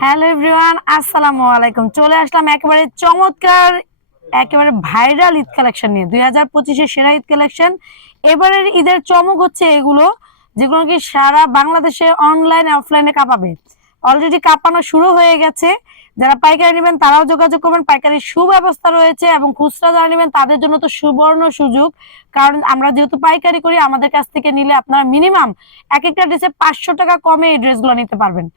Hello everyone, আসসালামু আলাইকুম। চলে আসলাম একেবারে চমৎকার, একেবারে ভাইরাল ঈদ কালেকশন নিয়ে, দুই হাজার পঁচিশের সেরা ঈদ কালেকশন। এবারের ঈদের চমক হচ্ছে এগুলো, যেগুলো কি সারা বাংলাদেশে অনলাইন অফলাইনে কাঁপাবে। অলরেডি কাঁপানো শুরু হয়ে গেছে। যারা পাইকারি নেবেন তারাও যোগাযোগ করবেন। পাইকারির সুব্যবস্থা রয়েছে এবং খুচরা যারা নেবেন তাদের জন্য তো সুবর্ণ সুযোগ। কারণ আমরা যেহেতু পাইকারি করি, আমাদের কাছ থেকে নিলে আপনারা মিনিমাম এক একটা ড্রেসে পাঁচশো টাকা কমে এই ড্রেসগুলো নিতে পারবেন।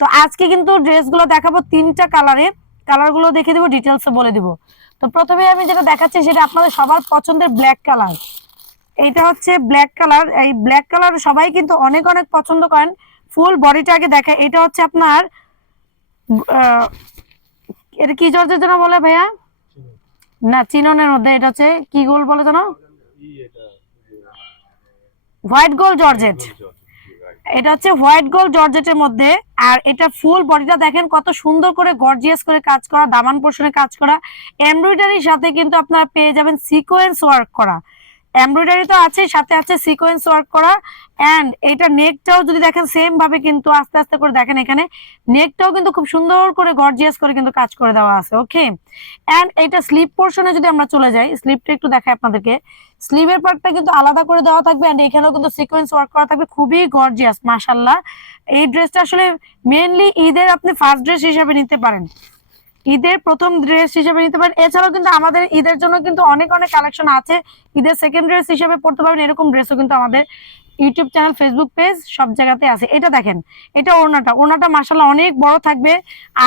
তো আজকে কিন্তু ড্রেসগুলো দেখাবো তিনটা কালারে। কালারগুলো দেখে দিব ডিটেলস বলে দিব। তো প্রথমে আমি যেটা দেখাচ্ছি সেটা আপনাদের সবার পছন্দের ব্ল্যাক কালার এইটা হচ্ছে ব্ল্যাক কালার এই ব্ল্যাক কালার সবাই কিন্তু অনেক অনেক পছন্দ করেন। ফুল বডিটা আগে দেখা। এটা হচ্ছে আপনার এটা কি জর্জের জন্য বলে ভাইয়া? না চিননের মধ্যে এটা হচ্ছে কি গোল বলে জানো? হোয়াইট গোল জর্জেট। এটা হচ্ছে হোয়াইট গোল্ড জর্জেটের মধ্যে, আর এটা ফুল বডিটা দেখেন কত সুন্দর করে গর্জিয়াস করে কাজ করা, দামান পোর্শনে কাজ করা। এমব্রয়ডারির সাথে কিন্তু আপনারা পেয়ে যাবেন সিকোয়েন্স ওয়ার্ক করা। এমব্রয়ডারি তো আছে সাথে আছে সিকোয়েন্স ওয়ার্ক করা এন্ড এটা নেকটাও যদি দেখেন সেম ভাবে কিন্তু আস্তে আস্তে করে দেখেন এখানে নেকটাও কিন্তু খুব সুন্দর করে গর্জিয়াস করে কিন্তু কাজ করে দেওয়া আছে ওকে এন্ড এটা স্লিপ পোর্শনে যদি আমরা চলে যাই স্লিপটা একটু দেখাই আপনাদেরকে স্লিভের পার্টটা কিন্তু আলাদা করে দেওয়া থাকবে এন্ড এখানেও কিন্তু সিকোয়েন্স ওয়ার্ক করা থাকবে, খুবই গর্জিয়াস মাশাল্লাহ এই ড্রেসটা আসলে মেইনলি ঈদের আপনি ফার্স্ট ড্রেস হিসেবে নিতে পারেন। ঈদের প্রথম ড্রেস হিসেবে নিতে পারেন। এছাড়াও কিন্তু আমাদের ঈদের জন্য কিন্তু অনেক অনেক কালেকশন আছে। ঈদের সেকেন্ড ড্রেস হিসেবে পড়তে পারবেন এরকম ড্রেসও কিন্তু আমাদের ইউটিউব চ্যানেল ফেসবুক পেজ সব জায়গাতে আছে। এটা দেখেন, এটা ওড়নাটা। ওড়নাটা মাসাল্লাহ অনেক বড় থাকবে।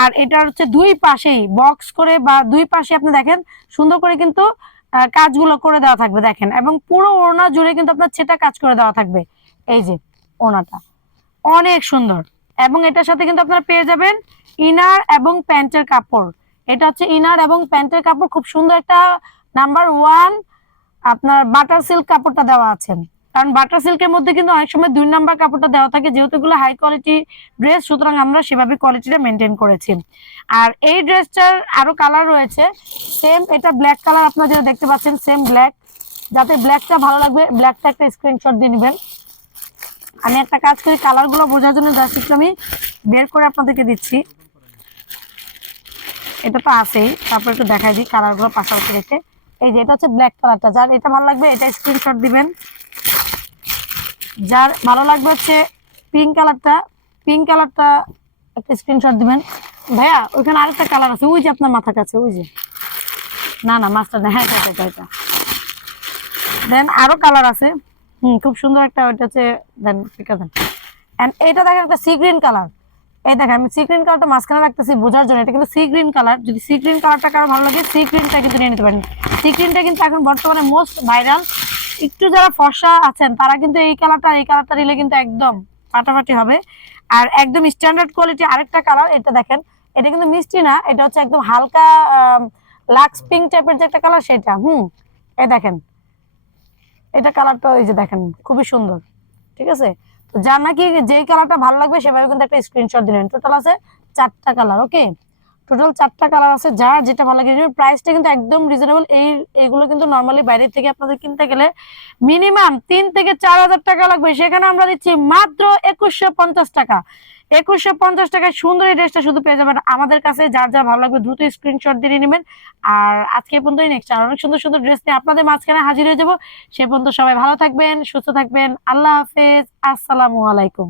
আর এটা হচ্ছে দুই পাশেই বক্স করে বা দুই পাশে আপনি দেখেন, সুন্দর করে কিন্তু কাজগুলো করে দেওয়া থাকবে, দেখেন। এবং পুরো ওড়না জুড়ে কিন্তু আপনার সেটা কাজ করে দেওয়া থাকবে। এই যে, ওড়নাটা। অনেক সুন্দর। এবং এটার সাথে কিন্তু আপনারা পেয়ে যাবেন ইনার এবং প্যান্টের কাপড়। এটা হচ্ছে ইনার এবং প্যান্টের কাপড়, খুব সুন্দর একটা নাম্বার ওয়ান আপনার বাটার সিল্ক কাপড়টা দেওয়া আছে। কারণ বাটার সিল্কের মধ্যে কিন্তু অনেক সময় দুই নাম্বার কাপড়টা দেওয়া থাকে, যেহেতু এগুলো হাই কোয়ালিটি ড্রেস সুতরাং আমরা সেভাবে কোয়ালিটিটা মেনটেন করেছি। আর এই ড্রেসটার আরও কালার রয়েছে সেম এটা ব্ল্যাক কালার আপনারা যেটা দেখতে পাচ্ছেন সেম ব্ল্যাক যাতে ব্ল্যাকটা ভালো লাগবে ব্ল্যাকটা একটা স্ক্রিনশট দিয়ে নেবেন। আমি একটা কাজ করি কালারগুলো বোঝার জন্য জাস্ট একটু আমি বের করে আপনাদেরকে দিচ্ছি। এটা তো আছেই, তারপর একটু দেখাই দিই কালারগুলো পাশাপাশি রেখে। এই যে, এটা হচ্ছে ব্ল্যাক কালারটা যার এটা ভালো লাগবে, এটা স্ক্রিনশট দিবেন। যার ভালো লাগবে হচ্ছে পিঙ্ক কালারটা পিঙ্ক কালারটা একটা স্ক্রিনশট দিবেন। ভাইয়া, ওইখানে আরেকটা কালার আছে, ওই যে আপনার মাথার কাছে, ওই যে। না না হ্যাঁ এটা এটা এটা দেন আরও কালার আছে। হুম, খুব সুন্দর একটা ওইটা হচ্ছে, দেন পিকা দেন এন্ড এটা দেখেন একটা সি গ্রিন কালার এই দেখেন, আমি সি গ্রিন কালারটা মাঝখানে রাখতেছি বোঝার জন্য। এটা কিন্তু সি গ্রিন কালার যদি সি গ্রিন কালারটা কারও ভালো লাগে সি গ্রিনটা কিন্তু নিয়ে নিতে পারেন। সি গ্রিনটা কিন্তু এখন বর্তমানে মোস্ট ভাইরাল একটু যারা ফর্সা আছেন, তারা কিন্তু এই কালারটা এই কালারটা নিলে কিন্তু একদম ফাটাফাটি হবে। আর একদম স্ট্যান্ডার্ড কোয়ালিটি আরেকটা কালার এটা দেখেন। এটা কিন্তু মিষ্টি না, এটা হচ্ছে একদম হালকা লাক্স পিঙ্ক টাইপের যে একটা কালার সেটা। হুম, এই দেখেন। এটা কালারটা এই যে দেখেন, খুবই সুন্দর, ঠিক আছে? তো যার নাকি যেই কালারটা ভালো লাগবে সেভাবে কিন্তু একটা স্ক্রিনশট দিলেন টোটাল আছে চারটা কালার ওকে টোটাল চারটা কালার আছে, যার যেটা ভালো লাগে প্রাইসটা কিন্তু একদম রিজনেবল এই, এইগুলো কিন্তু নর্মালি বাইরে থেকে আপনাদের কিনতে গেলে মিনিমাম তিন থেকে চার হাজার টাকা লাগবে। সেখানে আমরা দিচ্ছি মাত্র একুশশো পঞ্চাশ টাকা। একুশশো পঞ্চাশ টাকায় সুন্দর এই ড্রেসটা শুধু পেয়ে যাবেন আমাদের কাছে। যার যা ভালো লাগবে দ্রুত স্ক্রিনশট দিয়ে নেবেন। আর আজকে পর্যন্ত নেক্সট আর অনেক সুন্দর সুন্দর ড্রেস নিয়ে আপনাদের মাঝখানে হাজির হয়ে যাব। সে পর্যন্ত সবাই ভালো থাকবেন, সুস্থ থাকবেন। আল্লাহ হাফেজ। আসসালামু আলাইকুম।